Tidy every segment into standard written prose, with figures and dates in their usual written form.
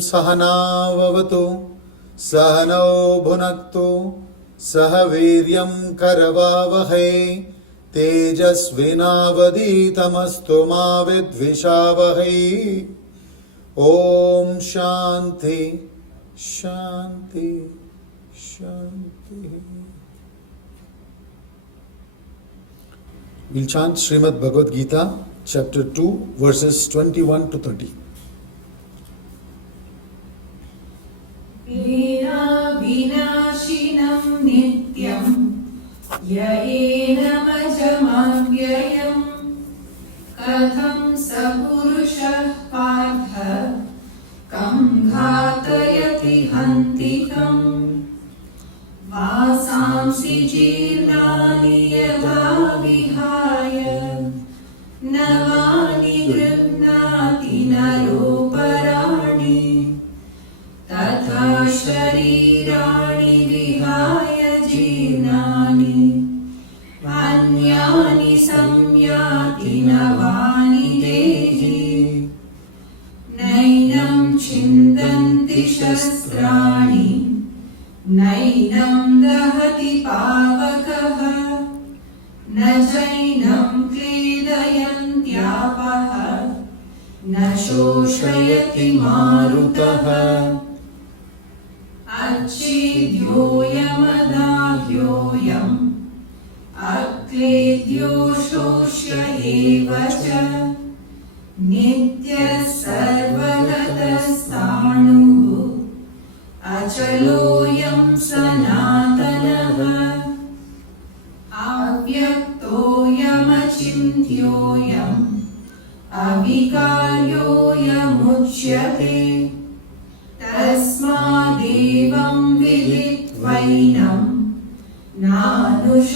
सहनाववतु सहनौ भुनक्तु सह वीर्यं करवावहै तेजस्विनावधीतमस्तु मा विद्विषावहै। ओम शांति शांति शांति। We'll chant Srimad Bhagavad Gita, chapter 2, verses 21 to 30. Vena vinashinam nityam yaenamajamavyayam katham sapurushah partha kam ghatayati hantikam vasamsi jirnani yatha vihaya navani gृह्णाति naroparani तथा शरीराणि विहाय जीर्णानि अन्यानि संयाति नवानि देहि नैनं छिन्दन्ति शस्त्राणि नैनं दहति पावकः न चैनं क्लेदयन्त्यापः न शोषयति मारुतः अच्छेद्योऽयमदाह्योऽयम् अक्लेद्यो शोष्य एव च नित्यः सर्वगतस्ताणुः अचलोऽयं सनातनः अव्यक्तोऽयमचिन्त्योऽयम् अविकार्योऽयमुच्यते तस्मादेवं विदित्वैनं नानुशोचितुमर्हसि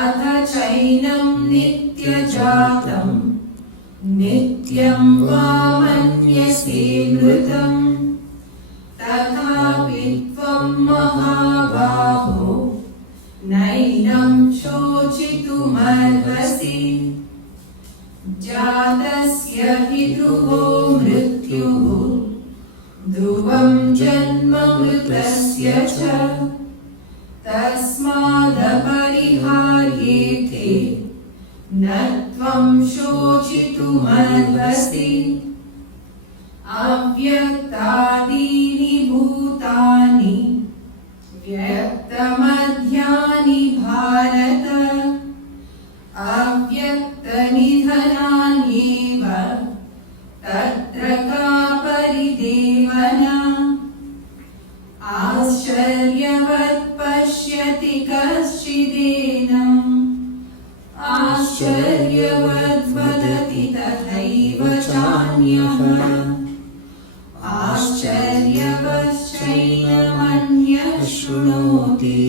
अथ चैनं नित्यजातं नित्यं वा मन्यसे मृतं तथापि त्वं महाबाहो नैनं शोचितुमर्हसि जातस्य हि ध्रुवो मृत्युः ध्रुवं जन्म मृतस्य च तस्मादपरिहार्येते न त्वं शोचितुमर्हसि अव्यक्तादीनि भूतानि व्यक्तमध्यानि भारत अव्यक्तनिधनान्येव तत्र का परिदेवना आश्चर्यवत् पश्यति कश्चिदेनम् आश्चर्यवद् वदति तथैव चान्यः आश्चर्यवश्चैनमन्यः शृणोति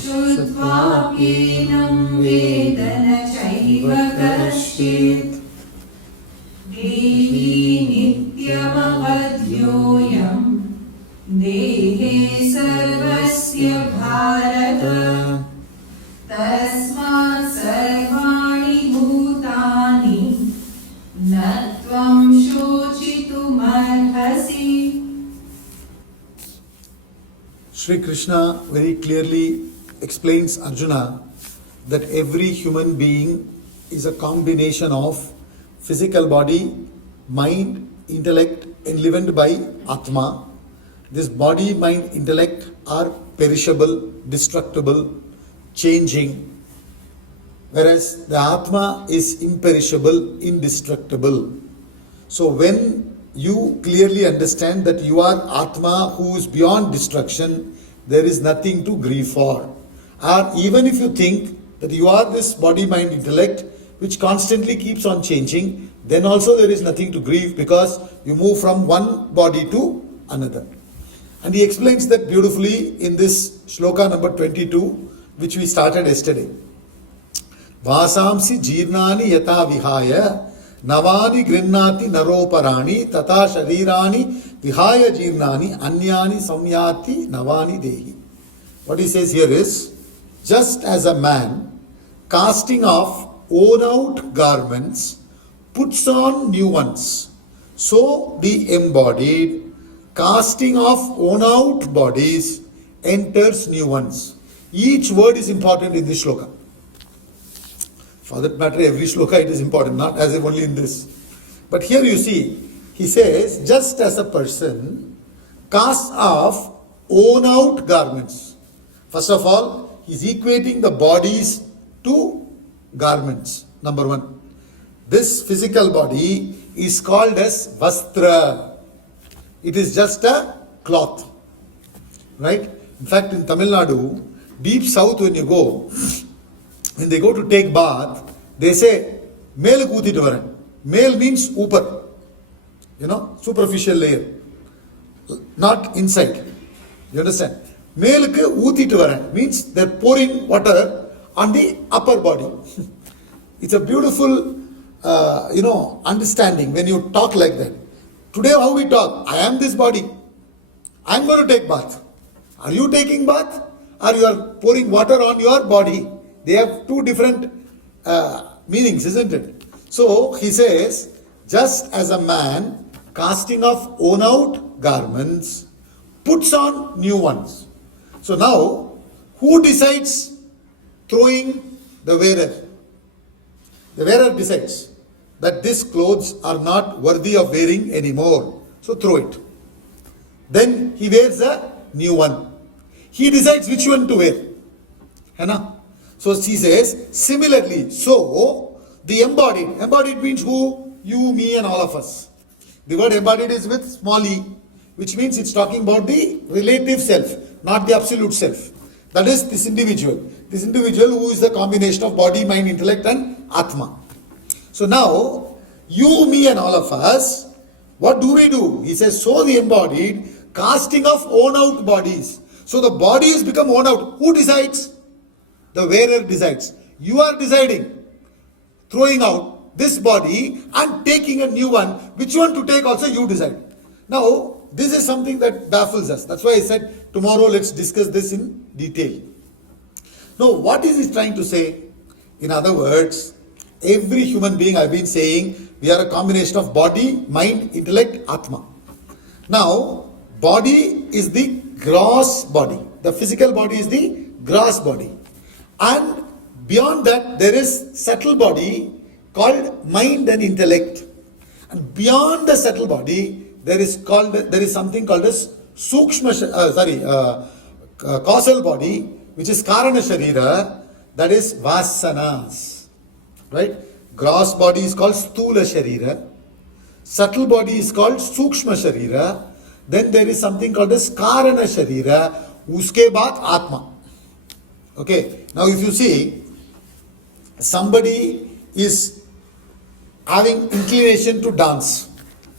श्रुत्वाप्येनं वेद न चैव कश्चित् देही नित्यमवध्योऽयं देहे सर्वस्य भारत तस्मात् सर्वाणि भूतानि न त्वं शोचितुमर्हसि। Sri Krishna very clearly explains Arjuna that every human being is a combination of physical body, mind, intellect enlivened by Atma. This body, mind, intellect are perishable, destructible, changing, whereas the Atma is imperishable, indestructible. So when you clearly understand that you are Atma who is beyond destruction, there is nothing to grieve for. Or even if you think that you are this body, mind, intellect which constantly keeps on changing, then also there is nothing to grieve because you move from one body to another. And he explains that beautifully in this shloka number 22, which we started yesterday. Vasamsi jirnani yata vihaya navani gृह्णाति naroparani tata sharirani vihaya jirnani anyani samyati navani dehi. What he says here is, just as a man casting off worn out garments puts on new ones. So the embodied, casting off worn out bodies, enters new ones. Each word is important in this shloka. For that matter, every shloka it is important, not as if only in this. But here you see, he says, just as a person casts off worn out garments. First of all, he's equating the bodies to garments. Number one. This physical body is called as vastra. It is just a cloth. Right? In fact, in Tamil Nadu, deep south when you go, when they go to take bath, they say, male koothittu varan. Male means upar. Superficial layer. Not inside. You understand? Male ku oothittu varan means they're pouring water on the upper body. It's a beautiful, understanding when you talk like that. Today how we talk, I am this body. I'm going to take bath. Are you taking bath? Or you are pouring water on your body? They have two different meanings, isn't it? So he says, just as a man casting off worn out garments puts on new ones. So now, who decides throwing the wearer? The wearer decides that these clothes are not worthy of wearing anymore. So throw it. Then he wears a new one. He decides which one to wear. Hana? So she says, similarly, so the embodied means who? You, me and all of us. The word embodied is with small e, which means it's talking about the relative self, not the absolute self. That is this individual. This individual who is the combination of body, mind, intellect and Atma. So now, you, me and all of us, what do we do? He says, so the embodied, casting off worn out bodies. So the body has become worn out. Who decides? The wearer decides. You are deciding, throwing out this body and taking a new one. Which one to take also you decide. Now, this is something that baffles us. That's why I said, tomorrow let's discuss this in detail. Now, what is he trying to say? In other words, every human being, I've been saying, we are a combination of body, mind, intellect, Atma. Now, body is the gross body. The physical body is the gross body. And beyond that, there is subtle body called mind and intellect. And beyond the subtle body, there is something called as causal body, which is karana sharira, that is vasanas. Right? Gross body is called stula sharira. Subtle body is called sukshma sharira. Then there is something called as karana sharira. Uske baad atma. Okay. Now if you see, somebody is having inclination to dance.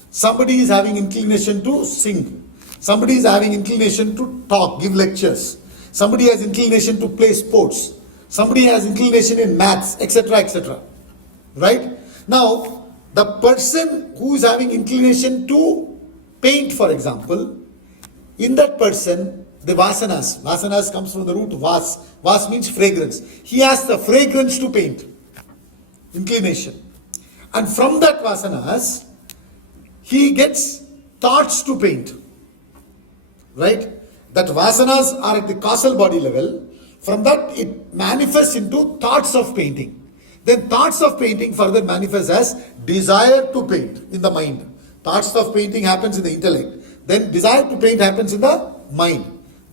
Somebody is having inclination to sing. Somebody is having inclination to talk, give lectures. Somebody has inclination to play sports. Somebody has inclination in maths, etc., etc. Right? Now, the person who is having inclination to paint, for example, in that person, the vasanas comes from the root vas. Vas means fragrance. He has the fragrance to paint. Inclination. And from that vasanas, he gets thoughts to paint. Right? That vasanas are at the causal body level. From that, it manifests into thoughts of painting. Then thoughts of painting further manifest as desire to paint in the mind. Thoughts of painting happens in the intellect. Then desire to paint happens in the mind.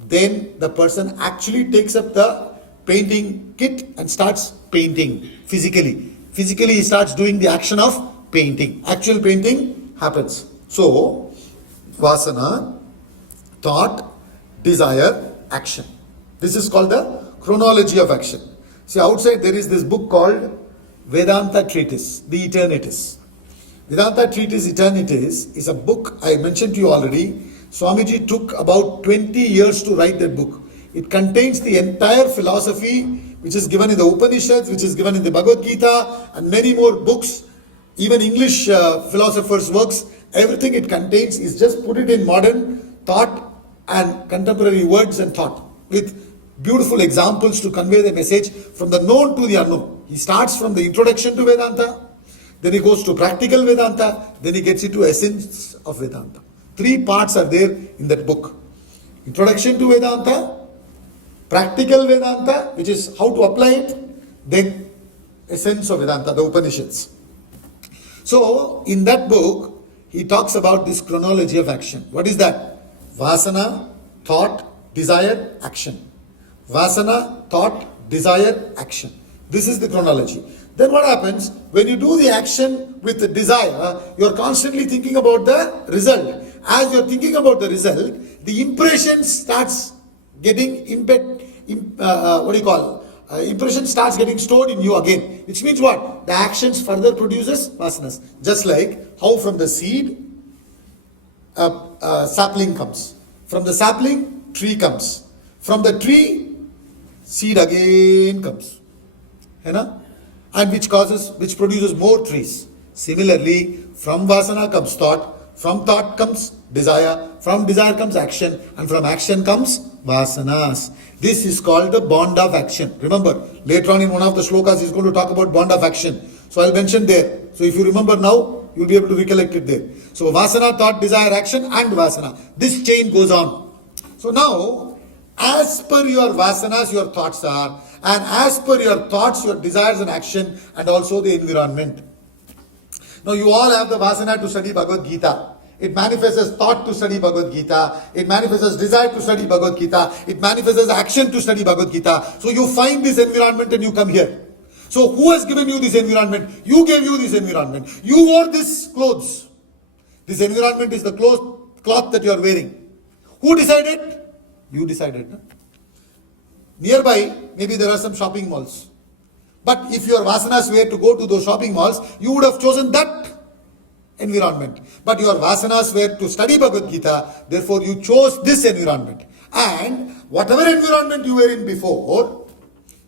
Then the person actually takes up the painting kit and starts painting physically. Physically he starts doing the action of painting. Actual painting happens. So, vasana, thought, desire, action. This is called the chronology of action. See, outside there is this book called Vedanta Treatise, the Eternities. Vedanta Treatise, Eternities is a book I mentioned to you already. Swamiji took about 20 years to write that book. It contains the entire philosophy which is given in the Upanishads, which is given in the Bhagavad Gita and many more books, even English philosophers' works. Everything it contains is just put it in modern thought and contemporary words and thought with beautiful examples to convey the message from the known to the unknown. He starts from the introduction to Vedanta, then he goes to practical Vedanta, then he gets into essence of Vedanta. 3 parts are there in that book. Introduction to Vedanta, practical Vedanta, which is how to apply it, then essence of Vedanta, the Upanishads. So, in that book, he talks about this chronology of action. What is that? Vasana, thought, desire, action. Vasana, thought, desire, action. This is the chronology. Then what happens? When you do the action with the desire, you are constantly thinking about the result. As you are thinking about the result, the impression starts getting impression starts getting stored in you again. Which means what? The actions further produces vasanas. Just like how from the seed, sapling comes. From the sapling, tree comes. From the tree, seed again comes. And which produces more trees. Similarly, from vasana comes thought, from thought comes desire, from desire comes action, and from action comes vasanas. This is called the bond of action. Remember, later on in one of the shlokas, he's going to talk about bond of action. So I'll mention there. So if you remember now, you'll be able to recollect it there. So vasana, thought, desire, action, and vasana. This chain goes on. So now, as per your vasanas, your thoughts are, and as per your thoughts, your desires and action, and also the environment. Now you all have the vasana to study Bhagavad Gita. It manifests as thought to study Bhagavad Gita. It manifests as desire to study Bhagavad Gita. It manifests as action to study Bhagavad Gita. So you find this environment and you come here. So who has given you this environment? You gave you this environment. You wore this clothes. This environment is the cloth that you are wearing. Who decided? You decided. No? Nearby, maybe there are some shopping malls. But if your vasanas were to go to those shopping malls, you would have chosen that environment. But your vasanas were to study Bhagavad Gita, therefore you chose this environment. And whatever environment you were in before,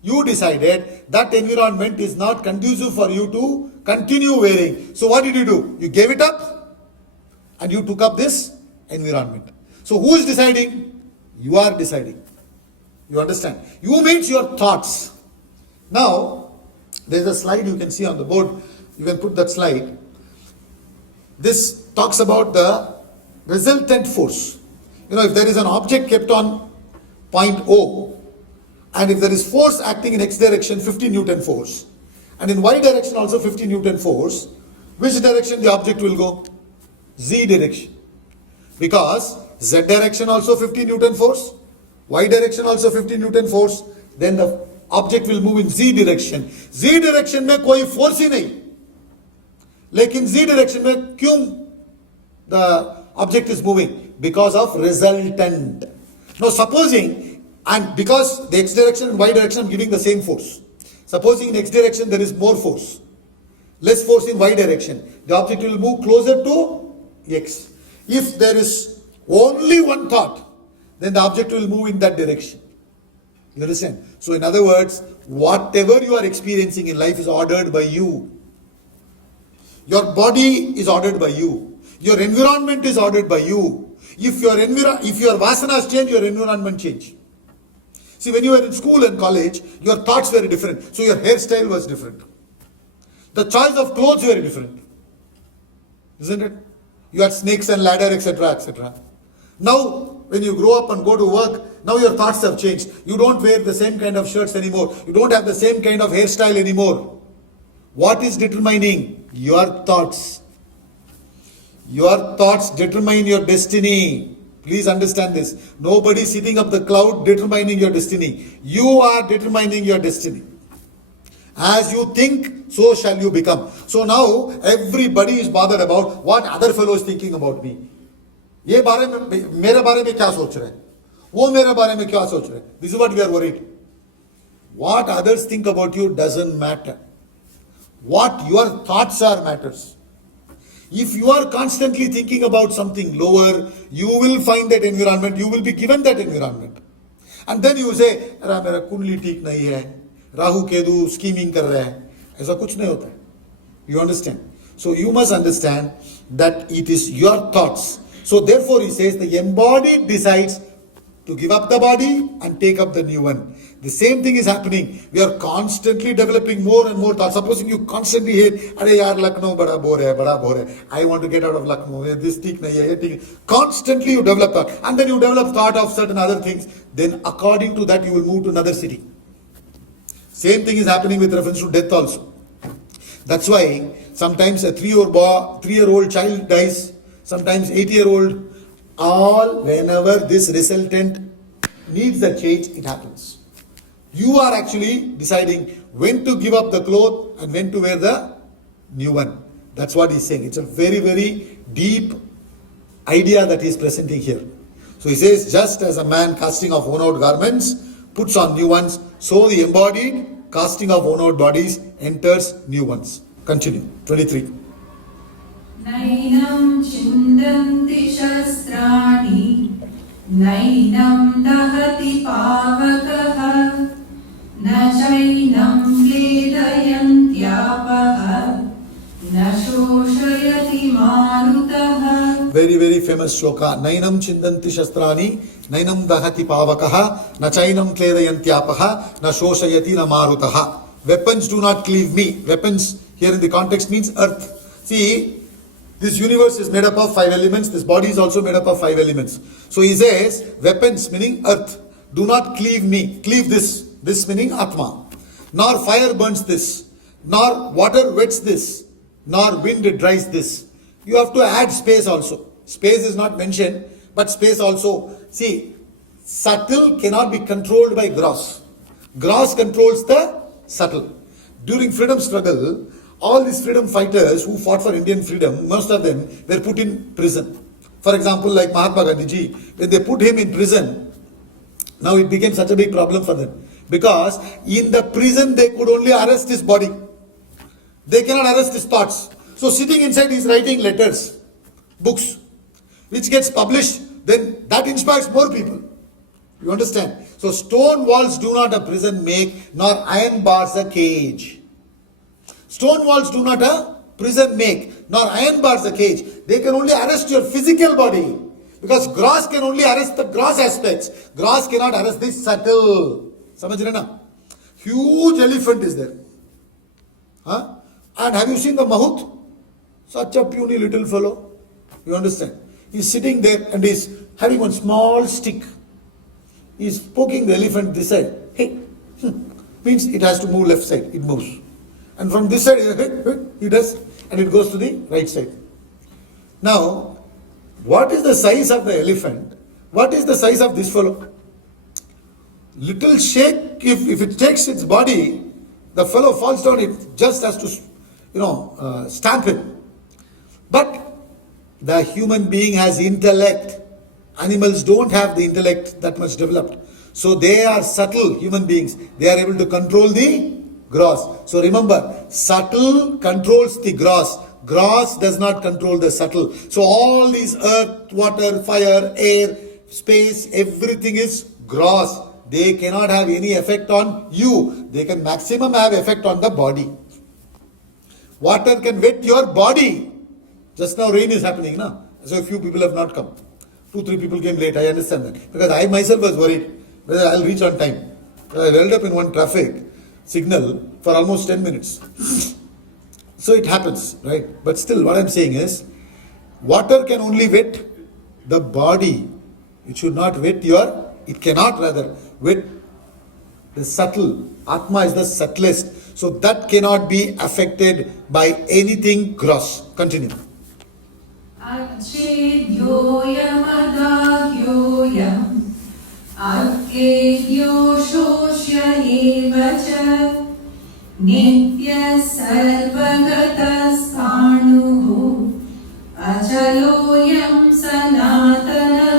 you decided that environment is not conducive for you to continue wearing. So what did you do? You gave it up and you took up this environment. So who is deciding? You are deciding. You understand? You means your thoughts. Now, there is a slide you can see on the board. You can put that slide. This talks about the resultant force. If there is an object kept on point O, and if there is force acting in X direction, 50 Newton force, and in Y direction also 50 Newton force, which direction the object will go? Z direction. Because Z direction also 50 Newton force, Y direction also 50 Newton force, then the object will move in Z direction. Z direction में कोई force ही नहीं, लेकिन Z direction में क्यों the object is moving? Because of resultant. Now supposing, and because the X direction and Y direction I'm giving the same force. Supposing in X direction there is more force, less force in Y direction, the object will move closer to X. If there is only one thought, then the object will move in that direction. You understand? So in other words, whatever you are experiencing in life is ordered by you. Your body is ordered by you. Your environment is ordered by you. If your vasanas change, your environment change. See, when you were in school and college, your thoughts were different. So your hairstyle was different. The choice of clothes were different. Isn't it? You had snakes and ladder, etc., etc. Now, when you grow up and go to work, now your thoughts have changed. You don't wear the same kind of shirts anymore. You don't have the same kind of hairstyle anymore. What is determining? Your thoughts. Your thoughts determine your destiny. Please understand this. Nobody sitting up the cloud determining your destiny. You are determining your destiny. As you think, so shall you become. So now, everybody is bothered about what other fellow is thinking about me. ये मेरे बारे में क्या सोच रहे हैं, वो मेरे बारे में क्या सोच रहे हैं. This is what we are worried. What others think about you doesn't matter. What your thoughts are matters. If you are constantly thinking about something lower, you will find that environment, you will be given that environment. And then you say, अरे मेरा कुंडली ठीक नहीं है, Rahu Ketu scheming कर रहे हैं. ऐसा कुछ नहीं होता है. You understand? So you must understand that it is your thoughts. So therefore he says the embodied decides to give up the body and take up the new one. The same thing is happening. We are constantly developing more and more thoughts. Supposing you constantly hear, "Arey yaar, Lucknow bada bore hai, bada bore hai. I want to get out of Lucknow. This thing nahi hai, thing." Constantly you develop thought, and then you develop thought of certain other things. Then according to that you will move to another city. Same thing is happening with reference to death also. That's why sometimes a 3-year-old child dies, sometimes 8-year-old. All whenever this resultant needs the change, it happens. You are actually deciding when to give up the cloth and when to wear the new one. That's what he's saying. It's a very, very deep idea that he's presenting here. So he says, just as a man casting off worn out garments puts on new ones, so the embodied casting off worn out bodies enters new ones. Continue. 23. नैनं छिन्दन्ति शस्त्राणि नैनं दहति पावकः न चैनं क्लेदयन्त्यापः न शोषयति मारुतः. Very, very famous shloka. Nainam chindanti shastrani, nainam dahati pavakaha, na chainam kledayantyapah, na shoshayati na marutaha. Weapons do not cleave me. Weapons here in the context means earth. See, this universe is made up of 5 elements. This body is also made up of 5 elements. So he says, weapons meaning earth, do not cleave me. Cleave this. This meaning Atma. Nor fire burns this. Nor water wets this. Nor wind dries this. You have to add space also. Space is not mentioned, but space also. See, subtle cannot be controlled by gross. Gross controls the subtle. During freedom struggle, all these freedom fighters who fought for Indian freedom, most of them were put in prison. For example, like Mahatma Gandhi, when they put him in prison, now it became such a big problem for them. Because in the prison they could only arrest his body. They cannot arrest his thoughts. So sitting inside he is writing letters, books, which gets published, then that inspires more people. You understand? So stone walls do not a prison make, nor iron bars a cage. Stone walls do not a prison make, nor iron bars a cage. They can only arrest your physical body. Because gross can only arrest the gross aspects. Gross cannot arrest the subtle. Samajh rahe na? Huge elephant is there. Huh? And have you seen the Mahut? Such a puny little fellow. You understand? He's sitting there and he's having one small stick. He's poking the elephant this side. Hey, means it has to move left side. It moves. And from this side, he does, and it goes to the right side. Now, what is the size of the elephant? What is the size of this fellow? Little shake, if it takes its body, the fellow falls down, it just has to, stamp him. But the human being has intellect. Animals don't have the intellect that much developed. So they are subtle human beings. They are able to control the gross. So remember, subtle controls the gross. Gross does not control the subtle. So all these earth, water, fire, air, space, everything is gross. They cannot have any effect on you. They can maximum have effect on the body. Water can wet your body. Just now rain is happening, na? So a few people have not come. 2-3 people came late, I understand that. Because I myself was worried whether I'll reach on time. I held up in one traffic signal for almost 10 minutes. So it happens, right? But still what I'm saying is, water can only wet the body. It should not wet it cannot rather wet the subtle. Atma is the subtlest. So that cannot be affected by anything gross. Continue. अच्छेद्योऽयमदाह्योऽयम् अक्लेद्यो शोष्य एव च नित्यः सर्वगतस्थाणुः अचलोऽयं सनातनः.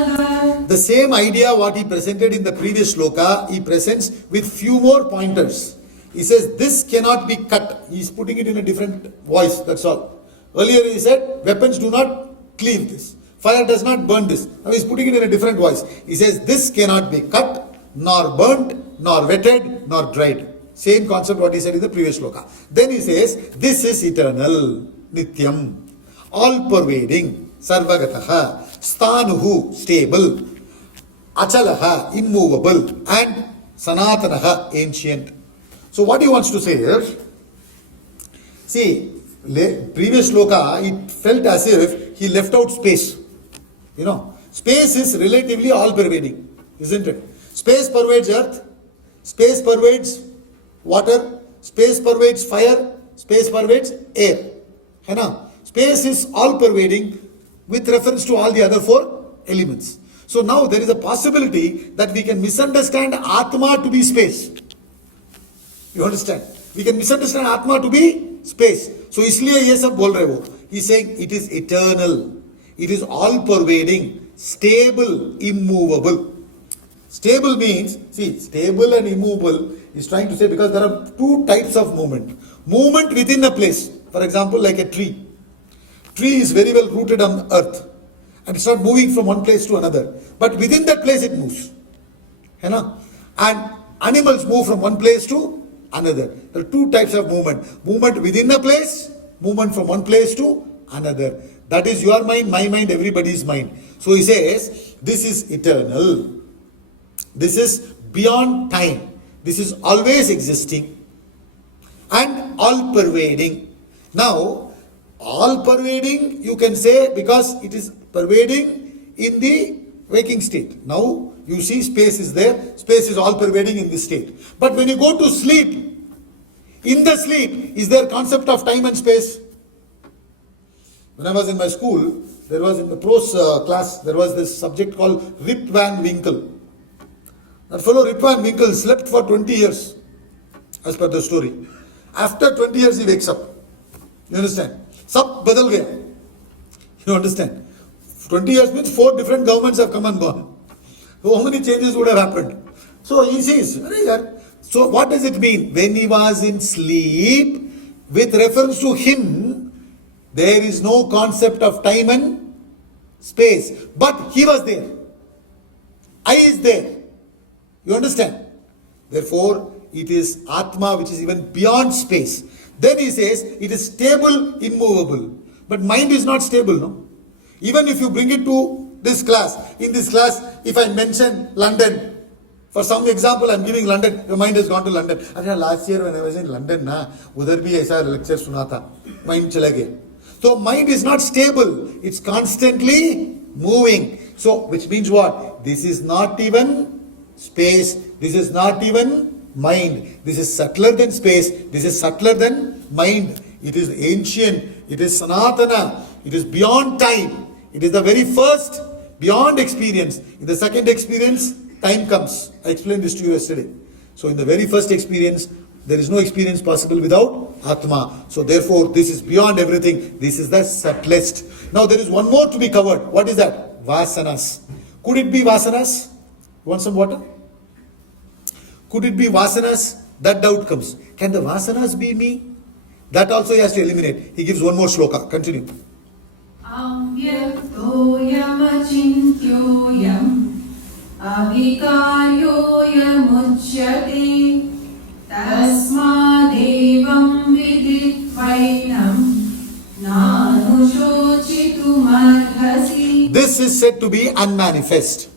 The same idea what he presented in the previous shloka, he presents with few more pointers. He says this cannot be cut. He is putting it in a different voice, that's all. Earlier he said weapons do not cleave this. Fire does not burn this. Now he is putting it in a different voice. He says this cannot be cut, nor burnt, nor wetted, nor dried. Same concept what he said in the previous shloka. Then he says this is eternal, nityam, all pervading, sarvagataha, sthanuhu, stable, achalaha, immovable, and sanatanaha, ancient. So what he wants to say here, see, previous sloka, it felt as if he left out space. You know, space is relatively all-pervading, isn't it? Space pervades earth, space pervades water, space pervades fire, space pervades air. है ना? Space is all-pervading with reference to all the other four elements. So now there is a possibility that we can misunderstand Atma to be space. You understand? We can misunderstand Atma to be space. So इसलिए ये सब बोल रहे वो. He's saying it is eternal. It is all-pervading, stable, immovable. Stable means, see, stable and immovable is trying to say, because there are two types of movement. Movement within a place. For example, like a tree. Tree is very well rooted on earth. And it's not moving from one place to another. But within that place it moves. You know? And animals move from one place to another. There are two types of movement. Movement within a place, movement from one place to another. That is your mind, my mind, everybody's mind. So he says, this is eternal. This is beyond time. This is always existing. And all-pervading. Now, all-pervading, you can say, because it is pervading in the waking state. Now, you see space is there. Space is all-pervading in this state. But when you go to sleep, in the sleep, is there concept of time and space? When I was in my school, there was in the prose class, there was this subject called Rip Van Winkle. That fellow Rip Van Winkle slept for 20 years, as per the story. After 20 years, he wakes up. You understand? Sab badal gaya. You understand? 20 years means 4 different governments have come and gone. So how many changes would have happened? So he says, so what does it mean? When he was in sleep, with reference to him, there is no concept of time and space. But he was there. I is there. You understand? Therefore, it is Atma which is even beyond space. Then he says, it is stable, immovable. But mind is not stable, no? Even if you bring it to this class, in this class, if I mention London, for some example, I am giving London, your mind has gone to London. Last year when I was in London, udhar bhi aisa lecture suna tha. Mind chala gaya. So mind is not stable. It's constantly moving. So, which means what? This is not even space. This is not even mind. This is subtler than space. This is subtler than mind. It is ancient. It is sanatana. It is beyond time. It is the very first beyond experience. In the second experience, time comes. I explained this to you yesterday. So in the very first experience, there is no experience possible without Atma. So therefore, this is beyond everything. This is the subtlest. Now there is one more to be covered. What is that? Vasanas. Could it be vasanas? You want some water? Could it be vasanas? That doubt comes. Can the vasanas be me? That also he has to eliminate. He gives one more shloka. Continue. Avyaktoyamachintyoyam avikaryoyamuchyate tasmadevam viditvainam nanushochitumarhasi. This is said to be unmanifest.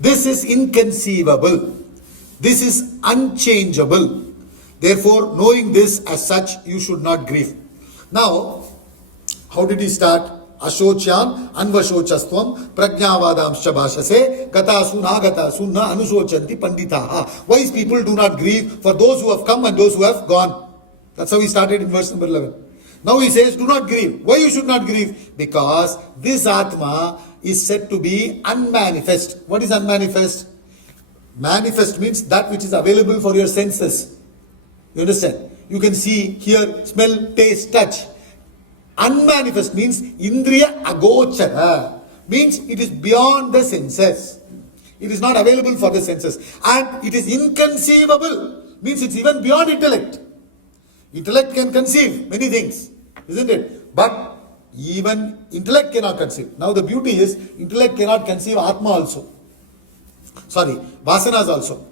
This is inconceivable. This is unchangeable. Therefore, knowing this as such, you should not grieve. Now, how did he start? Ashochyan anvashochastvam prajnavadamscha bhashase gatasu nagatasu na anusochanti panditaha. Wise people do not grieve for those who have come and those who have gone. That's how he started in verse number 11. Now he says, do not grieve. Why you should not grieve? Because this Atma is said to be unmanifest. What is unmanifest? Manifest means that which is available for your senses. You understand? You can see, hear, smell, taste, touch. Unmanifest means Indriya Agochara. Means it is beyond the senses. It is not available for the senses. And it is inconceivable. Means it's even beyond intellect. Intellect can conceive many things, isn't it? But even intellect cannot conceive. Now the beauty is, intellect cannot conceive Atma also. Sorry, Vasanas also.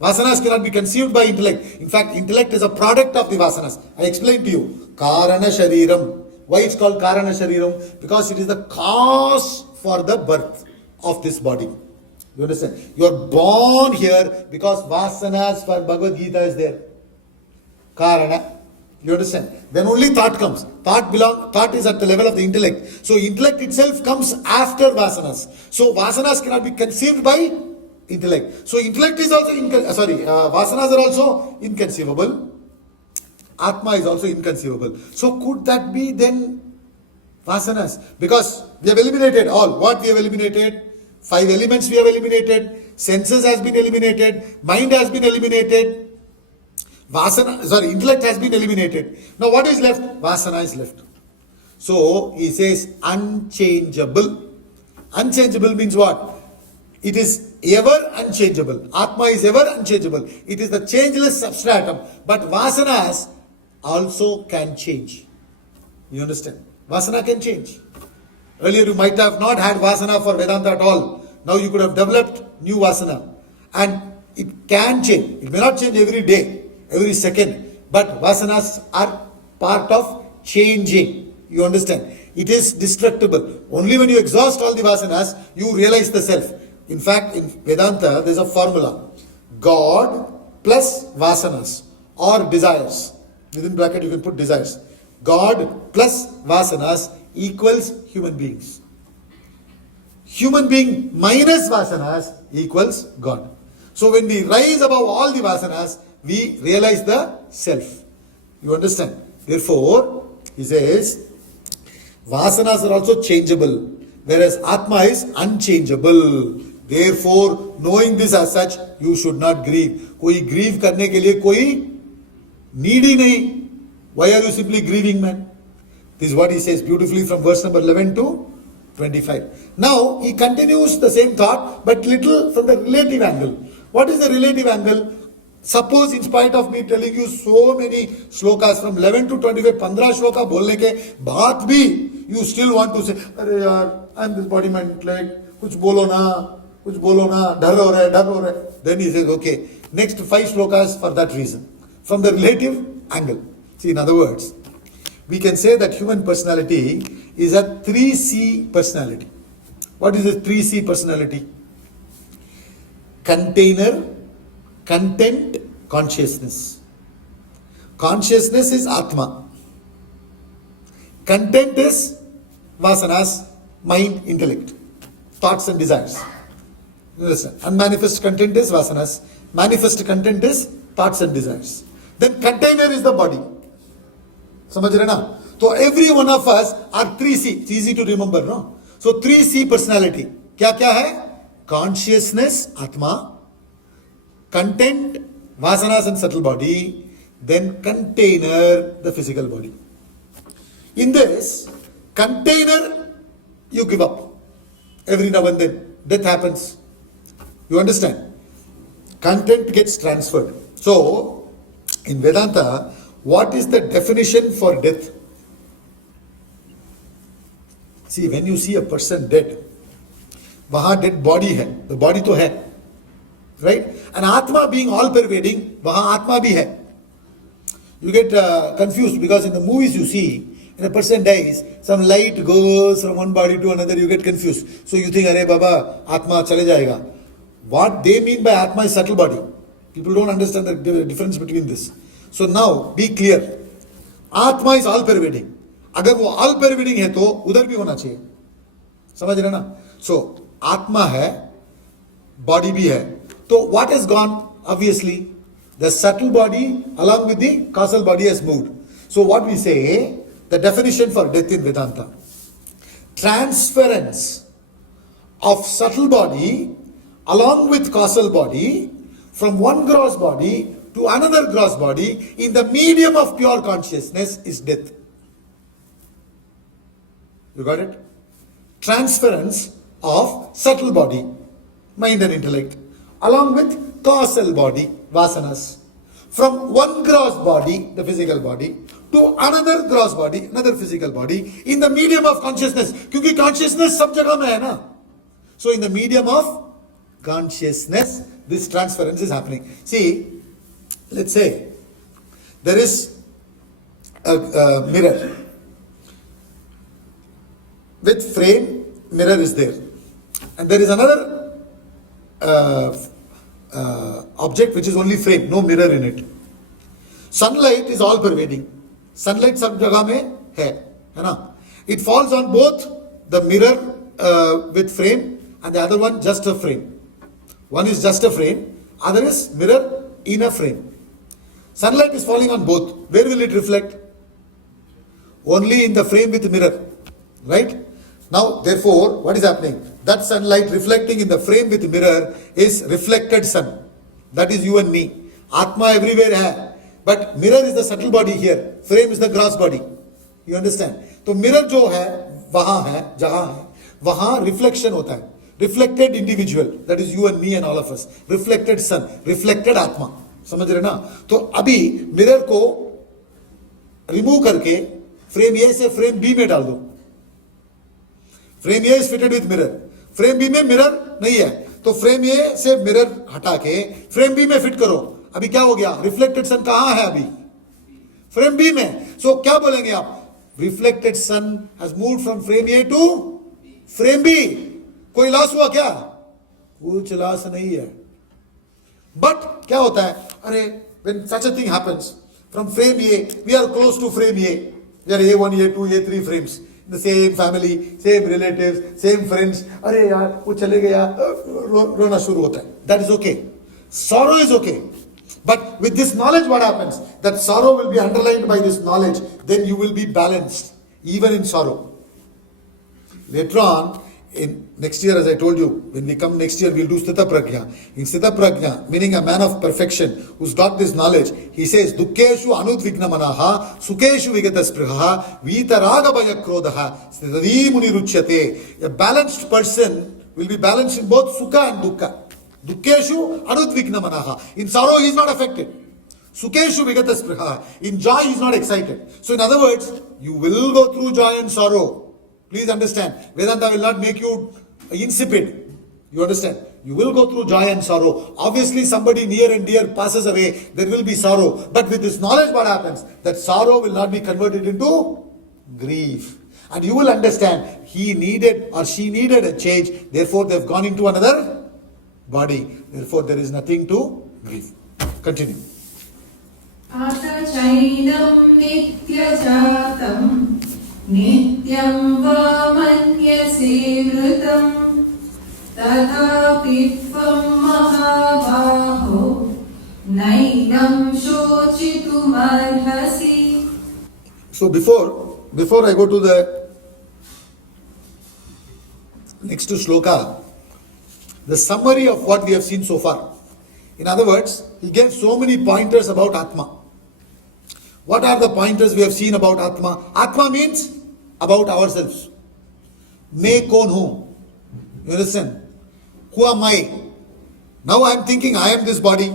Vasanas cannot be conceived by intellect. In fact, intellect is a product of the Vasanas. I explained to you. Karana Shariram. Why it's called Karana Shariram? Because it is the cause for the birth of this body. You understand? You are born here because vasanas for Bhagavad Gita is there. Karana. You understand? Then only thought comes. Thought is at the level of the intellect. So intellect itself comes after vasanas. So vasanas cannot be conceived by intellect. So intellect is also vasanas are also inconceivable. Atma is also inconceivable. So could that be then vasanas? Because we have eliminated all. What we have eliminated? 5 elements we have eliminated. Senses has been eliminated. Mind has been eliminated. Intellect has been eliminated. Now what is left? Vasana is left. So he says unchangeable. Unchangeable means what? It is ever unchangeable. Atma is ever unchangeable. It is the changeless substratum. But vasanas also can change. You understand? Vasana can change. Earlier you might have not had vasana for Vedanta at all. Now you could have developed new vasana. And it can change. It may not change every day, every second. But vasanas are part of changing. You understand? It is destructible. Only when you exhaust all the vasanas, you realize the self. In fact, in Vedanta, there is a formula. God plus vasanas or desires. Within bracket you can put desires. God plus vasanas equals human beings. Human being minus vasanas equals God. So when we rise above all the vasanas, we realize the self. You understand? Therefore, he says, vasanas are also changeable, whereas Atma is unchangeable. Therefore, knowing this as such, you should not grieve. कोई grieve करने के लिए कोई need ही नहीं. Why are you simply grieving, man? This is what he says beautifully from verse number 11 to 25. Now, he continues the same thought, but little from the relative angle. What is the relative angle? Suppose in spite of me telling you so many shlokas from 11 to 25, 15 shloka बोलने के बाद भी you still want to say, अरे यार, I'm this body mind intellect, कुछ बोलो ना, डर हो रहा है. Then he says, okay, next 5 shlokas for that reason. From the relative angle. See, in other words, we can say that human personality is a 3C personality. What is a 3C personality? Container, content, consciousness. Consciousness is Atma. Content is vasanas, mind, intellect, thoughts and desires. Listen, unmanifest content is vasanas. Manifest content is thoughts and desires. Then container is the body. समझ रहे ना? So every one of us are 3C. It's easy to remember, no? So 3C personality. क्या है? Consciousness, Atma. Content, vasanas and subtle body. Then container, the physical body. In this container, you give up. Every now and then, death happens. You understand? Content gets transferred. So, in Vedanta, what is the definition for death? See, when you see a person dead, वहाँ dead body है, the body तो है, right? And Atma being all pervading, वहाँ Atma भी है. You get confused because in the movies you see, when a person dies, some light goes from one body to another, you get confused. So you think, अरे बाबा, Atma चले जाएगा. What they mean by Atma is subtle body. People don't understand the difference between this. So now, be clear. Atma is all pervading. अगर वो all pervading है तो उधर भी होना चाहिए. समझ रहे ना? So, Atma है, body भी है. So, what has gone? Obviously, the subtle body along with the causal body has moved. So, what we say, the definition for death in Vedanta, transference of subtle body along with causal body from one gross body to another gross body in the medium of pure consciousness is death. You got it? Transference of subtle body, mind and intellect, along with causal body, vasanas, from one gross body, the physical body, to another gross body, another physical body, in the medium of consciousness. क्योंकि consciousness सब जगह में है ना. So in the medium of consciousness, this transference is happening. See, let's say there is a mirror with frame, mirror is there, and there is another object which is only frame, no mirror in it. Sunlight is all pervading. Sunlight सब जगह में है ना? It falls on both the mirror with frame and the other one just a frame. One is just a frame, other is mirror in a frame. Sunlight is falling on both. Where will it reflect? Only in the frame with mirror, right? Now, therefore, what is happening? That sunlight reflecting in the frame with mirror is reflected sun. That is you and me. Atma everywhere hai. But mirror is the subtle body here. Frame is the gross body. You understand? So mirror जो है, वहाँ है, जहाँ है, वहाँ reflection होता है. Reflected individual, that is you and me and all of us. Reflected sun, reflected Atma. समझ रहे ना? तो अभी मिरर को रिमूव करके फ्रेम ए से फ्रेम बी में डाल दो. Frame A is fitted with mirror. Frame B में मिरर नहीं है, तो फ्रेम ए से मिरर हटा के फ्रेम बी में फिट करो. अभी क्या हो गया? रिफ्लेक्टेड सन कहां है? अभी फ्रेम बी में. सो क्या बोलेंगे आप? Reflected sun has moved from frame A to frame B. कोई लॉस हुआ क्या? कुछ लॉस नहीं है. बट क्या होता है? अरे when such a thing happens, from frame A, we are close to frame A. We are A1, A2, A3 frames. The same family, same relatives, same friends. अरे यार वो चले गया, रोना शुरू होता है. That is okay. Sorrow is okay. But with this knowledge, what happens? That sorrow will be underlined by this knowledge. Then you will be balanced, even in sorrow. Later on, in next year, as I told you, when we come next year, we'll do Sthita Prajna. In Sthita Prajna, meaning a man of perfection who's got this knowledge, he says, Dukkeshu anudvigna manaha, Sukeshu vigata sprihaha, Vitaraga bhaya krodha, Sthitadi muni ruchyate. A balanced person will be balanced in both Sukha and Dukkha. Dukkeshu anudvigna manaha. In sorrow, he is not affected. Sukeshu vigata sprihaha. In joy, he is not excited. So, in other words, you will go through joy and sorrow. Please understand, Vedanta will not make you insipid. You understand? You will go through joy and sorrow. Obviously, somebody near and dear passes away, there will be sorrow. But with this knowledge, what happens? That sorrow will not be converted into grief. And you will understand, he needed or she needed a change. Therefore, they have gone into another body. Therefore, there is nothing to grieve. Continue. Ata chainam nityajatam Nityam va manyase vritam Tadhapi tvam mahabaho Naidam shochitum arhasi. So before I go to the next shloka, the summary of what we have seen so far. In other words, he gave so many pointers about Atma. What are the pointers we have seen about Atma? Atma means about ourselves. Main kaun hu? You understand? Who am I? Now I am thinking I am this body,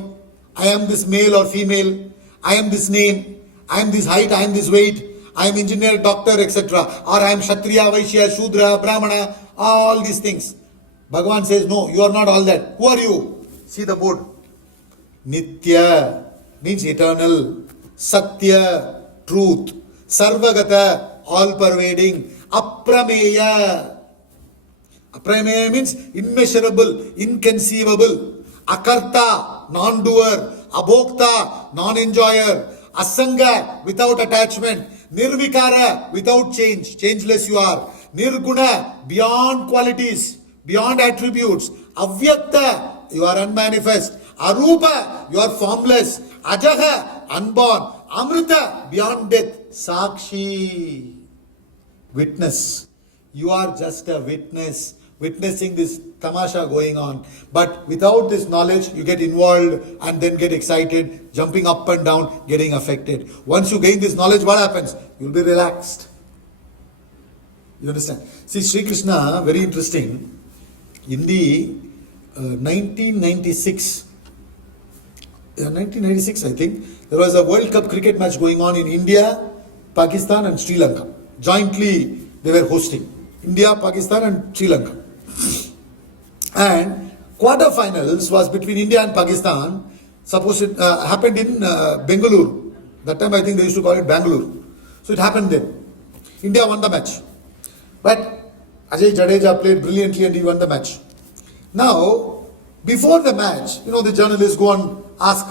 I am this male or female, I am this name, I am this height, I am this weight, I am engineer, doctor, etc. Or I am Kshatriya, Vaishya, Shudra, Brahmana, all these things. Bhagavan says, no, you are not all that. Who are you? See the board. Nitya means eternal. Satya, truth. Sarvagata, all-pervading. Aprameya. Aprameya means immeasurable, inconceivable. Akarta, non-doer. Abhokta, non-enjoyer. Asanga, without attachment. Nirvikara, without change. Changeless you are. Nirguna, beyond qualities, beyond attributes. Avyakta, you are unmanifest. Arupa, you are formless. Ajaha, unborn. Amrita, beyond death. Sakshi, witness. You are just a witness, witnessing this tamasha going on. But without this knowledge, you get involved and then get excited, jumping up and down, getting affected. Once you gain this knowledge, what happens? You'll be relaxed. You understand? See, Sri Krishna, very interesting. In the 1996, I think, there was a World Cup cricket match going on in India, Pakistan and Sri Lanka. Jointly, they were hosting. India, Pakistan and Sri Lanka. And quarterfinals was between India and Pakistan. Suppose it happened in Bengaluru. That time I think they used to call it Bangalore. So it happened there. India won the match. But Ajay Jadeja played brilliantly and he won the match. Now, Before the match, the journalists go and ask,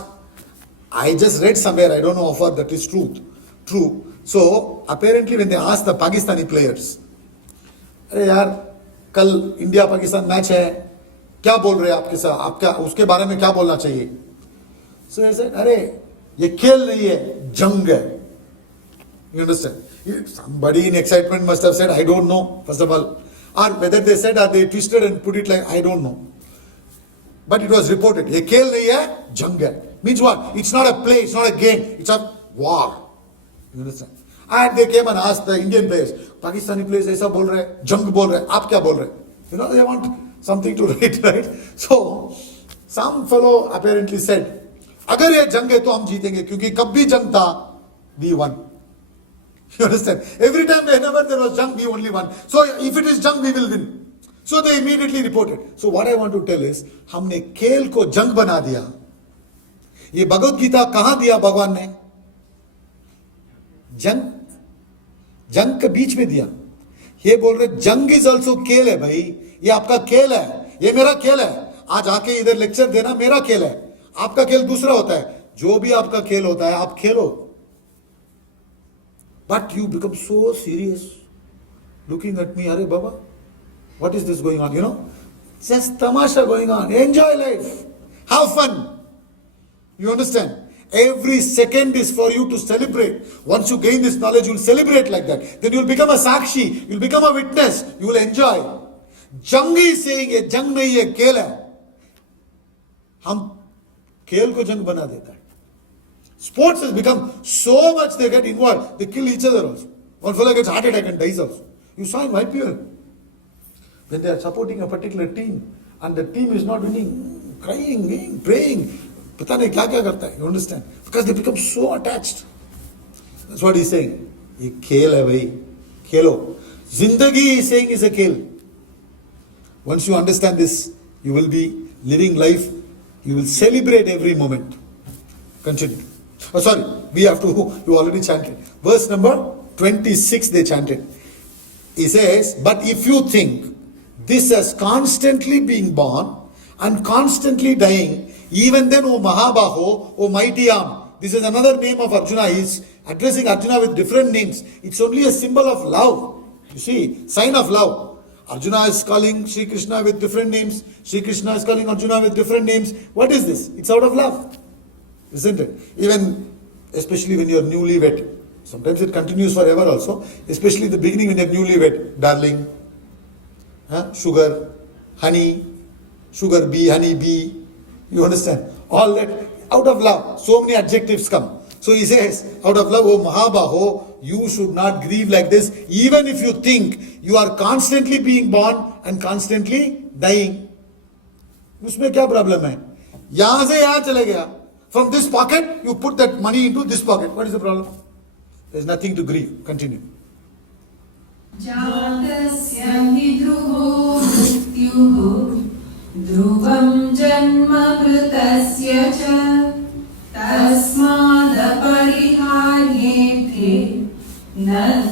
I just read somewhere, I don't know if that is true. So, apparently when they ask the Pakistani players, अरे यार कल India Pakistan match है, क्या बोल रहे हैं आपके साथ, आपका उसके बारे में क्या बोलना चाहिए? So they said, अरे ये खेल नहीं है, जंग है. You understand? Somebody in excitement must have said, I don't know, first of all. Or whether they said or they twisted and put it like, I don't know. But it was reported, ये खेल नहीं है, जंग है. Means what? It's not a play, it's not a game, it's a war. You understand? And they came and asked the Indian players, Pakistani players ऐसा बोल रहे हैं, जंग बोल रहे हैं, आप क्या बोल रहे हैं? They want something to write, right? So, some fellow apparently said, अगर ये जंग है तो हम जीतेंगे, क्योंकि कब भी जंग था, we won. You understand? Every time whenever there was jung, we only won. So if it is jung, we will win. So they immediately reported. So what I want to tell is, हमने खेल को जंग बना दिया. ये भगवद गीता कहाँ दिया भगवान ने? जंग के बीच में दिया. ये बोल रहे जंग इज ऑल्सो खेल है भाई, ये आपका खेल है, ये मेरा खेल है. आज आके इधर लेक्चर देना मेरा खेल है, आपका खेल दूसरा होता है. जो भी आपका खेल होता है आप खेलो. But you become so serious, looking at me, Are Baba, what is this going on? Just tamasha going on. Enjoy life. Have fun. You understand? Every second is for you to celebrate. Once you gain this knowledge, you will celebrate like that. Then you will become a sakshi. You will become a witness. You will enjoy. Jang is saying, ये जंग नहीं है, खेल है. हम खेल को जंग बना देता है. Sports has become so much they get involved. They kill each other also. One fellow gets heart attack and dies also. You saw in IPL. When they are supporting a particular team and the team is not winning, crying, praying. पता नहीं क्या क्या करता है. You understand? Because they become so attached. That's what he's saying. ये खेल है भाई. खेलो. जिंदगी he's saying is a खेल. Once you understand this, you will be living life. You will celebrate every moment. Continue. Oh, sorry, you already chanted. Verse number 26 they chanted. He says, but if you think this as constantly being born and constantly dying, even then, O Mahabaho, O mighty arm. This is another name of Arjuna. He is addressing Arjuna with different names. It's only a symbol of love. You see, sign of love. Arjuna is calling Sri Krishna with different names. Sri Krishna is calling Arjuna with different names. What is this? It's out of love. Isn't it? Even, especially when you are newly wed. Sometimes it continues forever also. Especially in the beginning when you are newly wed. Darling, sugar, honey, sugar bee, honey bee. You understand? All that out of love. So many adjectives come. So he says, out of love, O Mahabaho, you should not grieve like this. Even if you think you are constantly being born and constantly dying. उसमें क्या problem है? यहाँ से यहाँ चले गया. From this pocket, you put that money into this pocket. What is the problem? There is nothing to grieve. Continue. जातस्य हि ध्रुवो मृत्युः ध्रुवं जन्म मृतस्य च तस्मादपरिहार्येथे न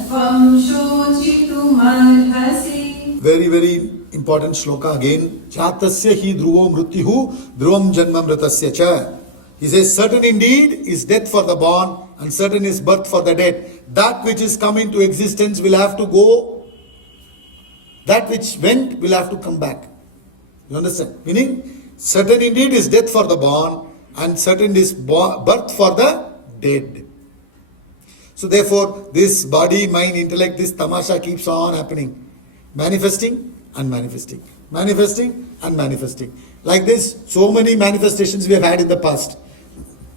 त्वं शोचितुमर्हसि. Very, very important shloka again. Jatasya hi dhruvo mrityuhu dhruvam janma mritasya cha. He says, certain indeed is death for the born and certain is birth for the dead. That which is come into existence will have to go. That which went will have to come back. You understand? Meaning, certain indeed is death for the born and certain is birth for the dead. So therefore, this body, mind, intellect, this tamasha keeps on happening. Manifesting and manifesting. Manifesting and manifesting. Like this, so many manifestations we have had in the past.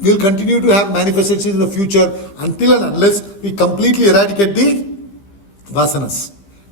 We will continue to have manifestations in the future until and unless we completely eradicate the vasanas.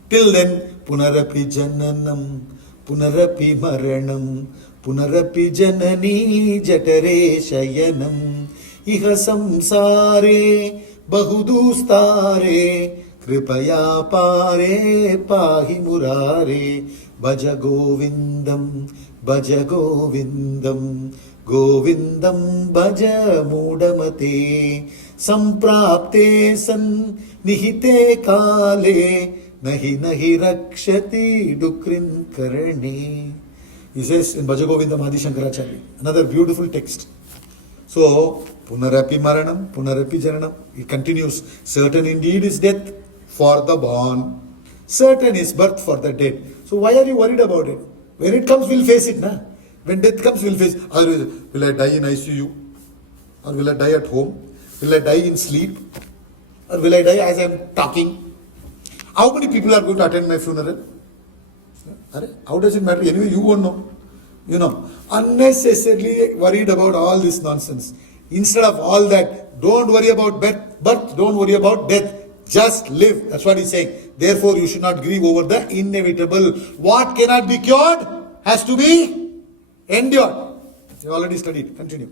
Till then, punarapi jananam, punarapi maranam, punarapi janani jatare shayanam, iha samsare bahudustare, kripaya pare pahi murare, bhaja govindam, bhaja govindam, govindam bhaja mudamate, samprapte san nihite kale, nahi nahi rakshati dukrin karane. He says in Bhajagovindam Adi Shankaracharya, another beautiful text. So, punarapi maranam, punarapi jananam. It continues. Certain indeed is death for the born. Certain is birth for the dead. So why are you worried about it? When it comes, we'll face it. Na? When death comes, we'll face it. Otherwise, will I die in ICU? Or will I die at home? Will I die in sleep? Or will I die as I'm talking? How many people are going to attend my funeral? How does it matter? Anyway, you won't know. You know, unnecessarily worried about all this nonsense. Instead of all that, don't worry about birth, don't worry about death. Just live. That's what he's saying. Therefore, you should not grieve over the inevitable. What cannot be cured has to be endured. You already studied. Continue.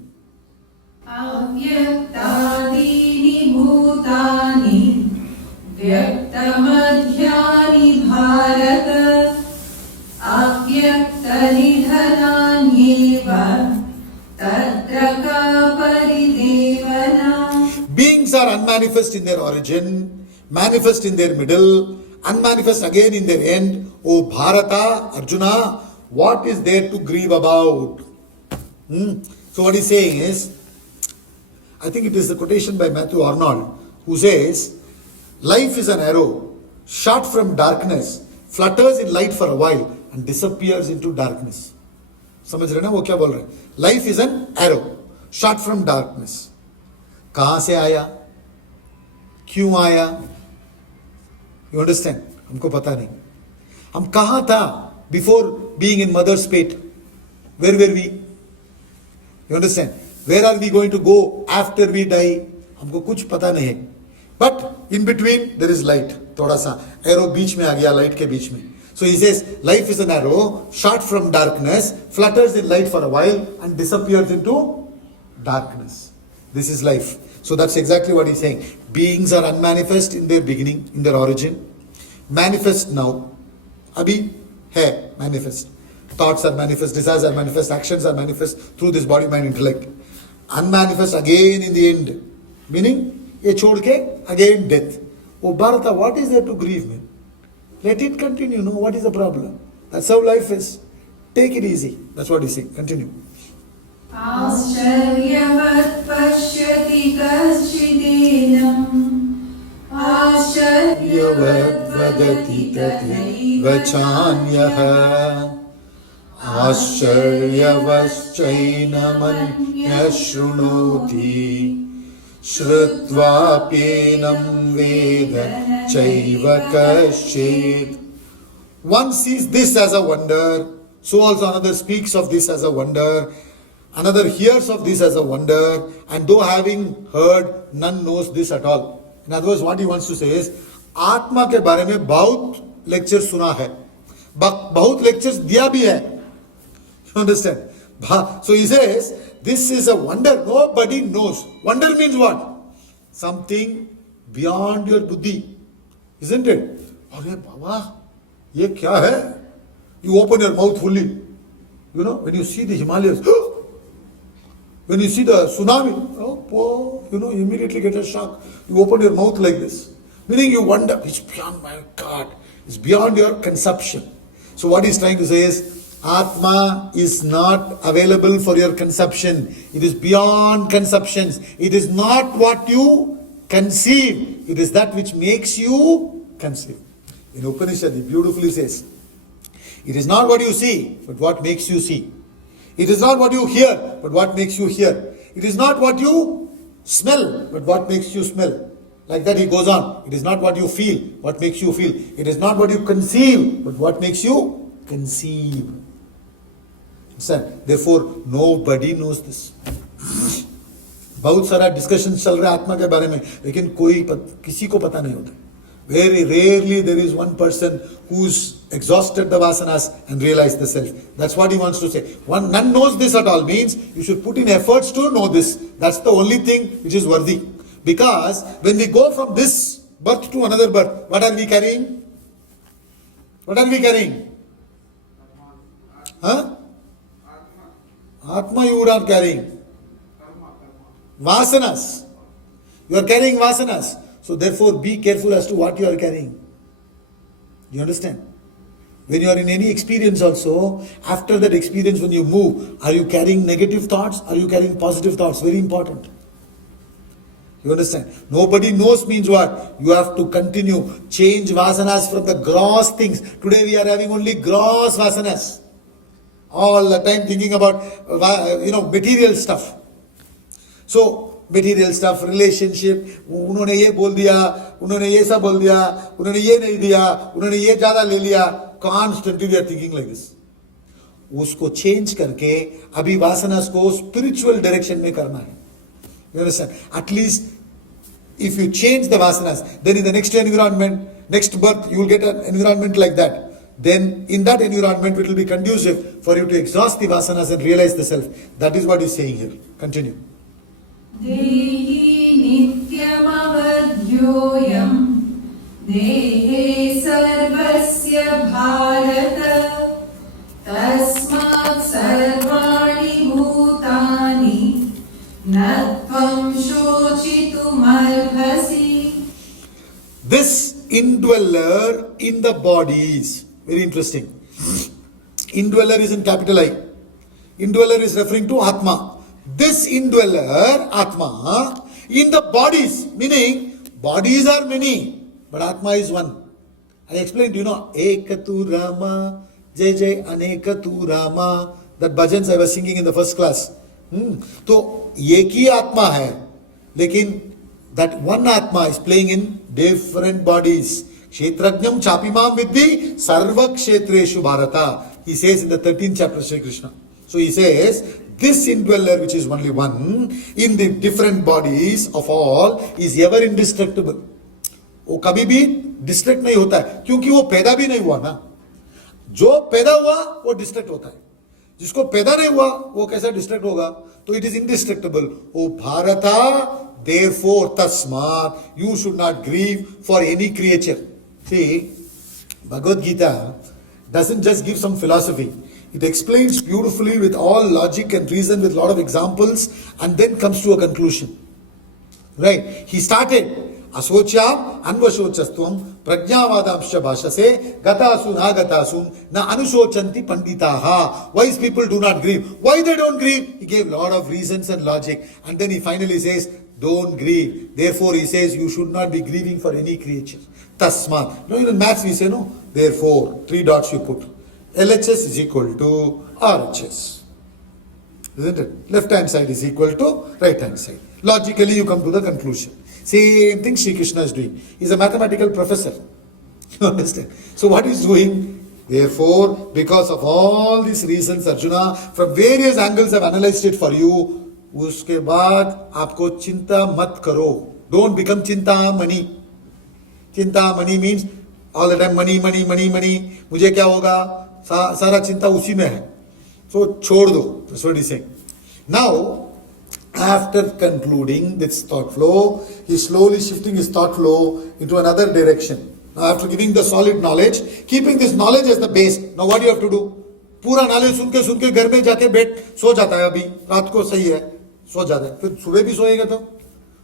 Avyaktaadini bhutani vyaktamadhyani bharata avyaktanidhananyeva tatra ka paridevana. Beings are unmanifest in their origin, manifest in their middle, unmanifest again in their end. O Bharata, Arjuna, what is there to grieve about? So what he's saying is, I think it is the quotation by Matthew Arnold, who says, life is an arrow, shot from darkness, flutters in light for a while and disappears into darkness. समझ रहे ना वो क्या बोल रहे हैं? Life is an arrow, shot from darkness. कहाँ से आया? क्यों आया? You understand? हमको पता नहीं. हम कहाँ था before being in mother's pate? Where were we? You understand? Where are we going to go after we die? हमको कुछ पता नहीं है. But in between there is light. थोड़ा सा arrow बीच में आ गया, light के बीच में. So he says, life is an arrow, shot from darkness, flutters in light for a while and disappears into darkness. This is life. So that's exactly what he's saying. Beings are unmanifest in their beginning, in their origin. Manifest now. Abhi hai manifest. Thoughts are manifest, desires are manifest, actions are manifest through this body, mind, intellect. Unmanifest again in the end. Meaning, ye chhod ke, again death. Oh Bharata, what is there to grieve, man? Let it continue, no? What is the problem? That's how life is. Take it easy. That's what he's saying. Continue. Ascharyavat pashyati kaschidinam Ascharyavat vadati tathaiva chanyah Ascharyavaschainamanya shrunoti Shrutvapenam veda chaiva kaschit. One sees this as a wonder, so also another speaks of this as a wonder, another hears of this as a wonder, and though having heard, none knows this at all. In other words, what he wants to say is, Atma के बारे में बहुत lectures सुना है, बहुत lectures दिया भी है. You understand? So he says, this is a wonder, nobody knows. Wonder means what? Something beyond your buddhi. Isn't it? Arey Baba, ye kya hai? You open your mouth fully. You know, when you see the Himalayas, when you see the tsunami, you know, you immediately get a shock. You open your mouth like this. Meaning you wonder, it's beyond my God. It's beyond your conception. So what he's trying to say is, Atma is not available for your conception. It is beyond conceptions. It is not what you conceive. It is that which makes you conceive. In Upanishad, he beautifully says, it is not what you see, but what makes you see. It is not what you hear, but what makes you hear. It is not what you smell, but what makes you smell. Like that he goes on. It is not what you feel, what makes you feel. It is not what you conceive, but what makes you conceive. Therefore, nobody knows this. बहुत सारा discussion चल रहा है आत्मा के बारे में, लेकिन किसी को पता नहीं होता. Very rarely there is one person who's exhausted the vasanas and realized the self. That's what he wants to say. None knows this at all means you should put in efforts to know this. That's the only thing which is worthy. Because when we go from this birth to another birth, what are we carrying? What are we carrying? Huh? Atma you are carrying. Vasanas. You are carrying vasanas. So therefore be careful as to what you are carrying. Do you understand? When you are in any experience also, after that experience when you move, are you carrying negative thoughts? Are you carrying positive thoughts? Very important. You understand? Nobody knows means what? You have to continue. Change vasanas from the gross things. Today we are having only gross vasanas. All the time thinking about, material stuff. So, material stuff, relationship, उन्होंने ये बोल दिया, उन्होंने ये सब बोल दिया, उन्होंने ये नहीं दिया, उन्होंने ये ज़्यादा ले लिया. Constantly we are thinking like this. उसको change करके अभी vasanas को spiritual direction में करना है. You understand? At least if you change the vasanas, then in the next environment, next birth, you will get an environment like that. Then in that environment, it will be conducive for you to exhaust the vasanas and realize the self. That is what he is saying here. Continue. Dehi nityamavadyoyam dehe sarvasya bharata tasmat sarvani bhutani natvam shochitum arhasi. This indweller in the bodies, very interesting. Indweller is in capital I. Indweller is referring to Atma. This indweller, Atma, in the bodies, meaning bodies are many, but Atma is one. I explained, Ekatu Rama, Jai Jai Anekatu Rama, that bhajans I was singing in the first class. So, एक ही आत्मा है, लेकिन that one Atma is playing in different bodies. Kshetrajnam chapimam viddhi sarva kshetreshu bharata. He says in the 13th chapter of Sri Krishna. So he says, this indweller which is only one, in the different bodies of all, is ever indestructible. वो कभी भी distract नहीं होता है, क्योंकि वो पैदा भी नहीं हुआ ना. जो पैदा हुआ वो डिस्ट्रैक्ट होता है, जिसको पैदा नहीं हुआ वो कैसा डिस्ट्रैक्ट होगा. तो इट इज इंडिस्ट्रक्टिबल. ओ भारता, therefore tasmat, you should not grieve for any creature. See, Bhagavad Gita doesn't just give some philosophy. It explains beautifully with all logic and reason, with a lot of examples, and then comes to a conclusion. Right? He started Asocham Anvashochastvam Prajnavadamsha Bhashase Gatasun Agatasun Na Anusochanti Panditaha. Wise people do not grieve. Why they don't grieve? He gave a lot of reasons and logic. And then he finally says, don't grieve. Therefore he says, you should not be grieving for any creature. Tasmat. In maths we say, no. Therefore, 3 dots you put. LHS is equal to RHS. Isn't it? Left hand side is equal to right hand side. Logically you come to the conclusion. Same thing Sri Krishna is doing. He's a mathematical professor. You understand? So what he's doing? Therefore, because of all these reasons, Arjuna, from various angles I've analyzed it for you. उसके बाद आपको चिंता मत करो. Don't become Chintamani. Chintamani means all the time money. मुझे क्या होगा? सारा चिंता उसी में है. So छोड़ दो. That's what he's saying. Now, after concluding this thought flow, he's slowly shifting his thought flow into another direction. Now, after giving the solid knowledge, keeping this knowledge as the base, now what do you have to do? पूरा knowledge सुन के घर में जाके बैठ सो जाता है. अभी रात को सही है, सो जाता है, फिर सुबह भी सोएगा तो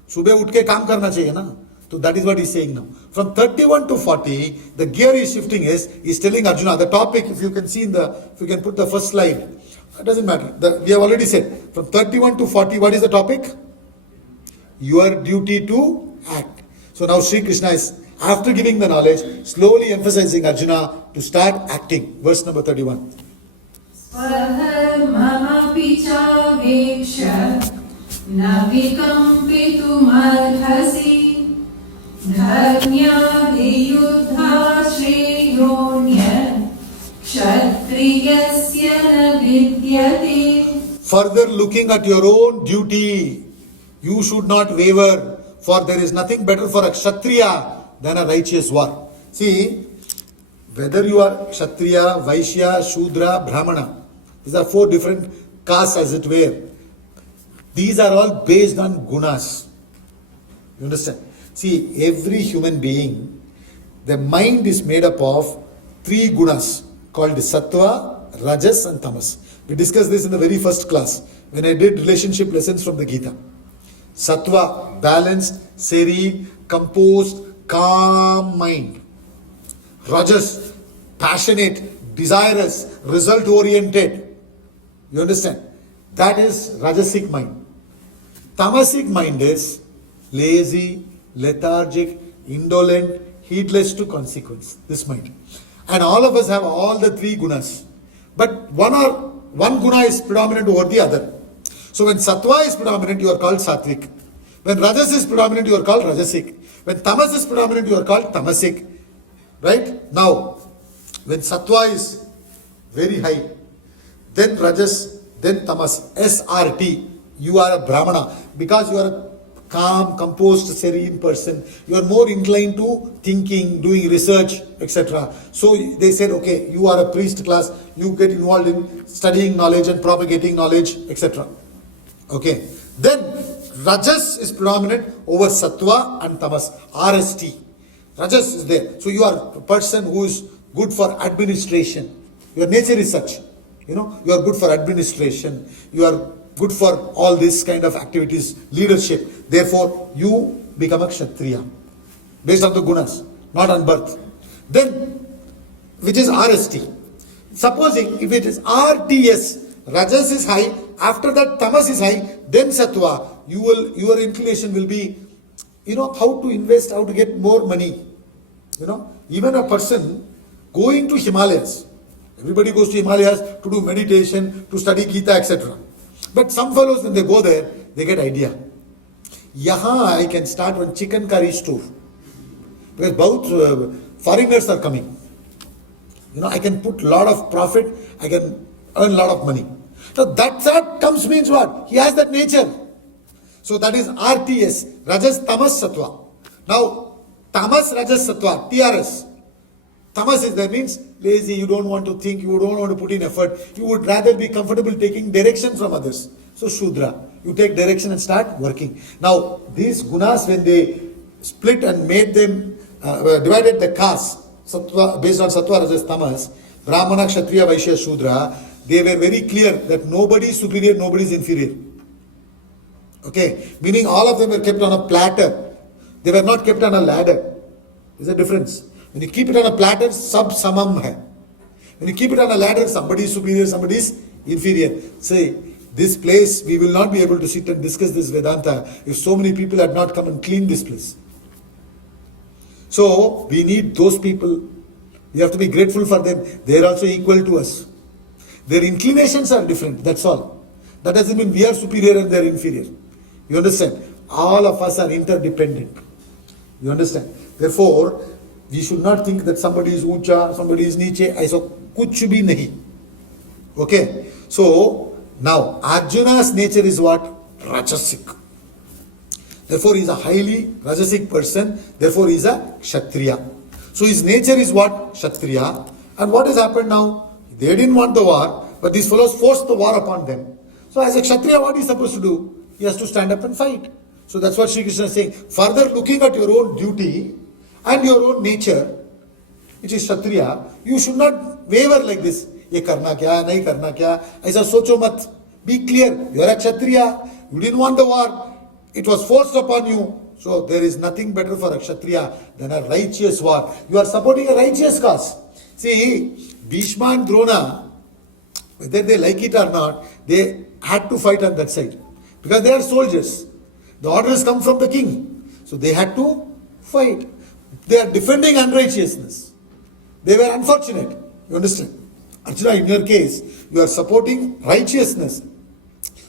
सुबह उठ के काम करना चाहिए ना. So that is what he's saying now. From 31 to 40, the gear he's shifting is telling Arjuna, the topic, if you can see if you can put the first slide, it doesn't matter. We have already said, from 31 to 40, what is the topic? Your duty to act. So now Sri Krishna is, after giving the knowledge, slowly emphasizing Arjuna to start acting. Verse number 31. Swadharmamapi chaveksha navikampitum arhasi dharmyadiyuddha shreyonya kshatriyasya na vidyate. Further looking at your own duty, you should not waver, for there is nothing better for a kshatriya than a righteous war. See, whether you are kshatriya, vaishya, shudra, brahmana, these are 4 different castes as it were. These are all based on gunas. You understand? See, every human being, the mind is made up of 3 gunas called sattva, rajas and tamas. We discussed this in the very first class when I did relationship lessons from the Gita. Sattva, balanced, serene, composed, calm mind. Rajas, passionate, desirous, result oriented. You understand? That is Rajasic mind. Tamasic mind is lazy, lethargic, indolent, heedless to consequence. This mind. And all of us have all the three gunas. But one guna is predominant over the other. So when sattva is predominant, you are called sattvic. When rajas is predominant, you are called rajasic. When tamas is predominant, you are called tamasic. Right? Now, when sattva is very high, then rajas, then tamas, SRT, you are a brahmana. Because you are a calm, composed, serene person, you are more inclined to thinking, doing research, etc. So they said, okay, you are a priest class, you get involved in studying knowledge and propagating knowledge, etc. Okay. Then rajas is predominant over sattva and tamas, RST. Rajas is there. So you are a person who is good for administration. Your nature is such. You are good for administration. You are good for all this kind of activities, leadership. Therefore, you become a Kshatriya. Based on the gunas, not on birth. Then, which is RST. Supposing if it is RTS, Rajas is high, after that Tamas is high, then Sattva, your inclination will be, how to invest, how to get more money. Even a person going to Himalayas, everybody goes to Himalayas to do meditation, to study Gita, etc. But some fellows, when they go there, they get idea. Yaha, I can start one chicken curry store. Because both foreigners are coming. I can put lot of profit, I can earn lot of money. So that comes means what? He has that nature. So that is RTS, Rajas, Tamas, Sattva. Now, Tamas, Rajas, Sattva, TRS. Tamas is that means lazy, you don't want to think, you don't want to put in effort, you would rather be comfortable taking direction from others. So Shudra, you take direction and start working. Now these gunas, when they split and made them, divided the caste, sattva, based on Sattva, Rajas, Tamas, Brahmana, Kshatriya, Vaishya, Shudra, they were very clear that nobody is superior, nobody is inferior. Okay, meaning all of them were kept on a platter. They were not kept on a ladder. There's a difference. When you keep it on a platter, sab samam hai. When you keep it on a ladder, somebody is superior, somebody is inferior. Say, this place, we will not be able to sit and discuss this Vedanta if so many people had not come and cleaned this place. So, we need those people. We have to be grateful for them. They are also equal to us. Their inclinations are different, that's all. That doesn't mean we are superior and they are inferior. You understand? All of us are interdependent. You understand? Therefore, we should not think that somebody is ucha, somebody is niche, aisa kuch bhi nahi. Okay? So, now, Arjuna's nature is what? Rajasic. Therefore, he is a highly Rajasic person. Therefore, he is a Kshatriya. So, his nature is what? Kshatriya. And what has happened now? They didn't want the war, but these fellows forced the war upon them. So, as a Kshatriya, what he is supposed to do? He has to stand up and fight. So, that's what Sri Krishna is saying. Further looking at your own duty and your own nature, which is Kshatriya, you should not waver like this. Ye karna kya, nahi karna kya, aisa socho mat. Be clear, you are a Kshatriya, you didn't want the war, it was forced upon you. So there is nothing better for a Kshatriya than a righteous war. You are supporting a righteous cause. See, Bhishma and Drona, whether they like it or not, they had to fight on that side. Because they are soldiers. The orders come from the king. So they had to fight. They are defending unrighteousness. They were unfortunate. You understand? Arjuna, in your case, you are supporting righteousness.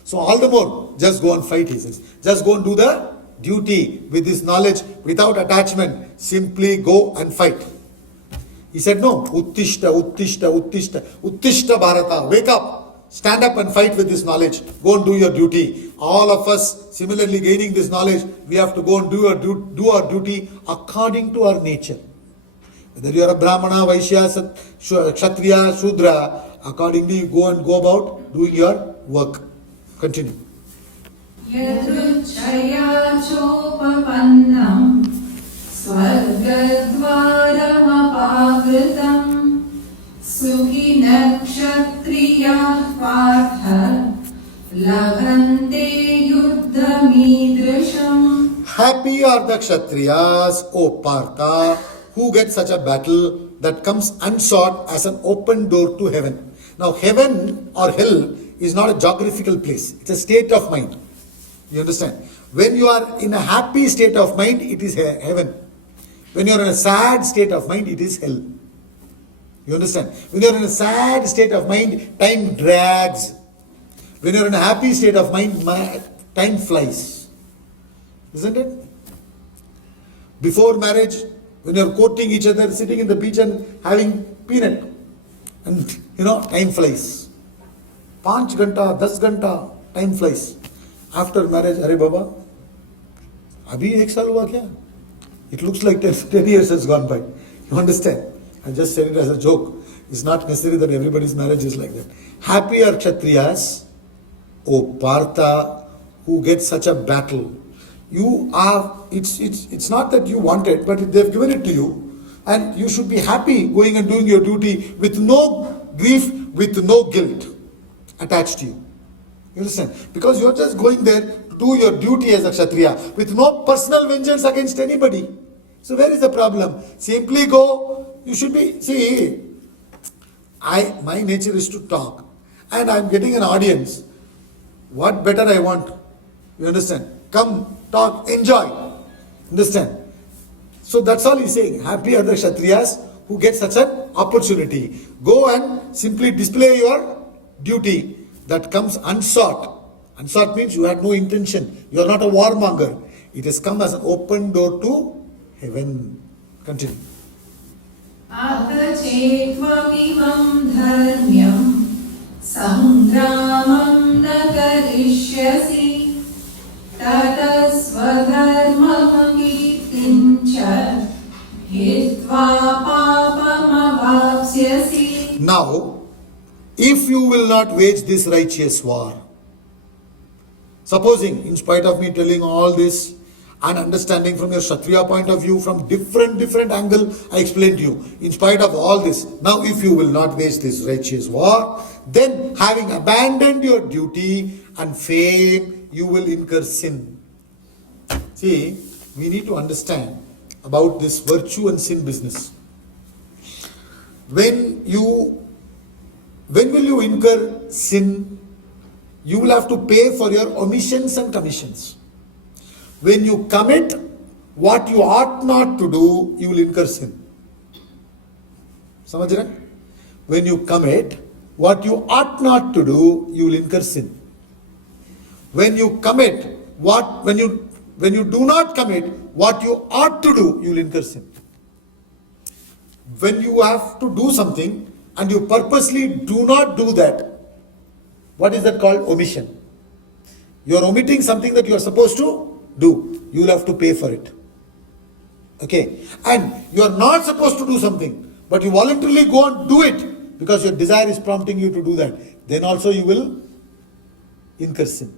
So all the more, just go and fight, he says. Just go and do the duty with this knowledge, without attachment. Simply go and fight. He said, no. Uttishta, Uttishta, Uttishta. Uttishta Bharata. Wake up. Stand up and fight with this knowledge. Go and do your duty. All of us, similarly gaining this knowledge, we have to go and do our duty according to our nature. Whether you are a Brahmana, Vaishya, Kshatriya, Shudra, accordingly you go about doing your work. Continue. Yadruchaya chopapannam swargadvaramapavritam sukhina kshatriya partha labhante yuddhamidrisham. Happy are the Kshatriyas, O Partha, who get such a battle that comes unsought as an open door to heaven. Now, heaven or hell is not a geographical place, it's a state of mind. You understand? When you are in a happy state of mind, it is heaven. When you are in a sad state of mind, it is hell. You understand? When you are in a sad state of mind, time drags. When you are in a happy state of mind, time flies. Isn't it? Before marriage, when you are courting each other, sitting in the beach and having peanut, and time flies. 5 घंटा, 10 घंटा, time flies. After marriage, अरे बाबा, अभी 1 साल हुआ क्या? It looks like 10 years has gone by. You understand? I just said it as a joke. It's not necessary that everybody's marriage is like that. Happy are Kshatriyas, O Partha, who get such a battle. You are, it's not that you want it, but they've given it to you. And you should be happy going and doing your duty with no grief, with no guilt attached to you. You understand? Because you're just going there to do your duty as a Kshatriya with no personal vengeance against anybody. So where is the problem? Simply go. You should be, see, my nature is to talk. And I'm getting an audience. What better I want? You understand? Come, talk, enjoy. Understand? So that's all he's saying. Happy are the Kshatriyas who get such an opportunity. Go and simply display your duty that comes unsought. Unsought means you had no intention. You are not a warmonger. It has come as an open door to heaven. Continue. Ata chetvamimam dharmyam sangramam na karishyasi tata swadharmam kirtincha hitva papam avapsyasi. Now, if you will not wage this righteous war, supposing, in spite of me telling all this and understanding from your Kshatriya point of view, from different angle, I explained to you, in spite of all this, now if you will not wage this righteous war, then having abandoned your duty and fame, you will incur sin. See, we need to understand about this virtue and sin business. When will you incur sin? You will have to pay for your omissions and commissions. When you commit what you ought not to do, you will incur sin. Samajh rahe? When you commit what you ought not to do, you will incur sin. When you commit when you do not commit what you ought to do, you will incur sin. When you have to do something and you purposely do not do that, what is that called? Omission. You are omitting something that you are supposed to do. You will have to pay for it. Okay. And you are not supposed to do something, but you voluntarily go and do it because your desire is prompting you to do that. Then also you will incur sin.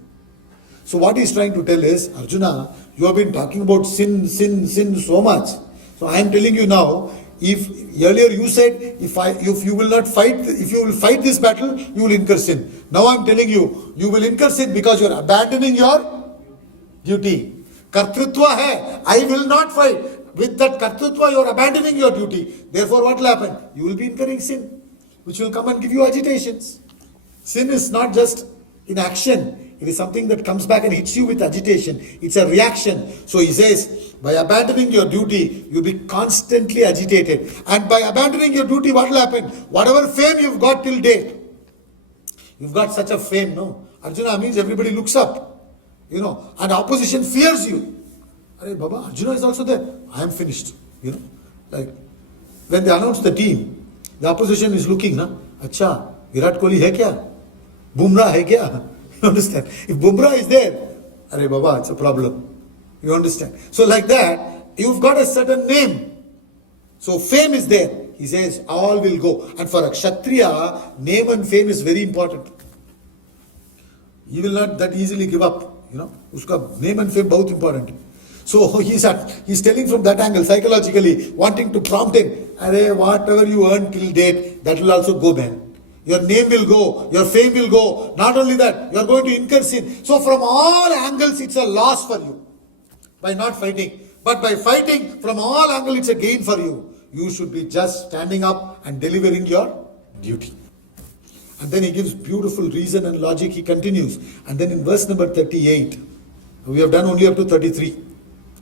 So what he is trying to tell is, Arjuna, you have been talking about sin so much. So I am telling you now, if earlier you said, if you will fight this battle, you will incur sin. Now I am telling you, you will incur sin because you are abandoning your duty. Kartrutva hai, I will not fight. With that kartrutva, you are abandoning your duty. Therefore, what will happen? You will be incurring sin, which will come and give you agitations. Sin is not just in action. It is something that comes back and hits you with agitation. It's a reaction. So he says, by abandoning your duty, you'll be constantly agitated. And by abandoning your duty, what will happen? Whatever fame you've got till date, you've got such a fame, no? Arjuna means everybody looks up, and opposition fears you. Arey Baba, Arjuna is also there. I am finished, Like, when they announce the team, the opposition is looking, Acha, Virat Kohli hai kya? Bumrah hai kya? You understand? If Bumrah is there, Arey Baba, it's a problem. You understand? So like that, you've got a certain name. So fame is there. He says, all will go. And for a Kshatriya, name and fame is very important. He will not that easily give up. Uska name and fame बहुत important. So he's telling from that angle, psychologically, wanting to prompt him, Arey, whatever you earn till date, that will also go, man. Your name will go, your fame will go. Not only that, you are going to incur sin. So from all angles, it's a loss for you by not fighting. But by fighting, from all angles, it's a gain for you. You should be just standing up and delivering your duty. And then he gives beautiful reason and logic. He continues. And then in verse number 38, we have done only up to 33.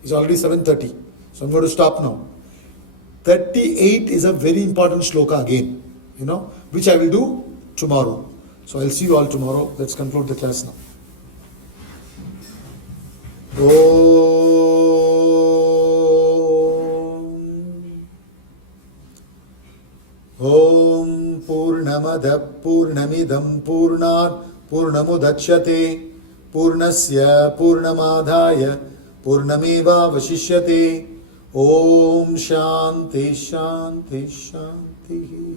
It's already 7:30. So I'm going to stop now. 38 is a very important shloka again, which I will do tomorrow. So I'll see you all tomorrow. Let's conclude the class now. Om Purnamada Purnamidam Purnat Purnamudachyate Purnasya Purnamadhaya Purnameva Vashishyate Om Shanti Shanti Shanti.